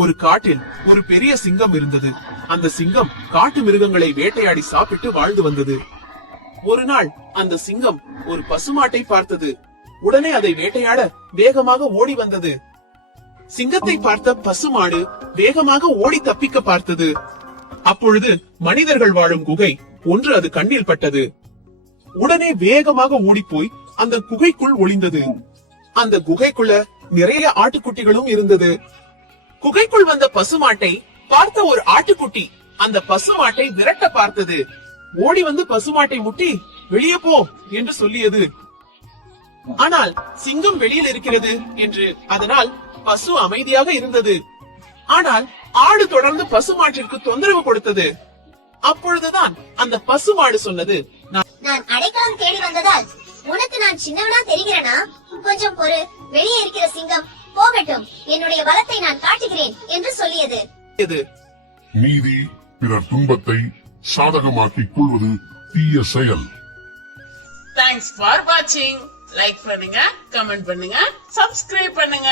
ஒரு காட்டில் ஒரு பெரிய சிங்கம் இருந்தது. அந்த சிங்கம் காட்டு மிருகங்களை வேட்டையாடி சாப்பிட்டு வாழ்ந்து வந்தது. ஒரு நாள் அந்த சிங்கம் ஒரு பசுமாட்டை பார்த்தது. உடனே அதை வேட்டையாட வேகமாக ஓடி வந்தது. சிங்கத்தை பார்த்த பசுமாடு வேகமாக ஓடி தப்பிக்க பார்த்தது. அப்பொழுது மனிதர்கள் வாழும் குகை ஒன்று அது கண்ணில் பட்டது. உடனே வேகமாக ஓடிப்போய் அந்த குகைக்குள் ஒளிந்தது. அந்த குகைக்குள்ள நிறைய ஆட்டுக்குட்டிகளும் இருந்தது. குகைக்குள் வந்த பசுமாட்டை பார்த்த ஒரு ஆட்டுக்குட்டி அந்த பசுமாட்டை விரட்ட பார்த்தது. ஓடி வந்து பசுமாட்டை முட்டி வெளியே போ என்று சொல்லியது. ஆனால் சிங்கம் வெளியில் இருக்கிறது என்று அதனால் பசு அமைதியாக இருந்தது. ஆனால் ஆடு தொடர்ந்து பசுமாட்டிற்கு தொந்தரவு கொடுத்தது. அப்பொழுதுதான் அந்த பசுமாடு சொன்னது, நான் அடைக்கலம் தேடி வந்ததால் உனக்கு நான் சின்னவனா தெரிகிறேனா? கொஞ்சம் பொறு, வெளியே இருக்கிற சிங்கம் போகட்டும், என்னுடைய பலத்தை நான் காட்டுகிறேன் என்று சொல்லியது. நீதி பிறர் துன்பத்தை சாதகமாக்கிக் கொள்வது தீய செயல். தேங்க்ஸ் ஃபார் வாட்சிங். லைக் பண்ணுங்க, கமெண்ட் பண்ணுங்க, சப்ஸ்கிரைப் பண்ணுங்க.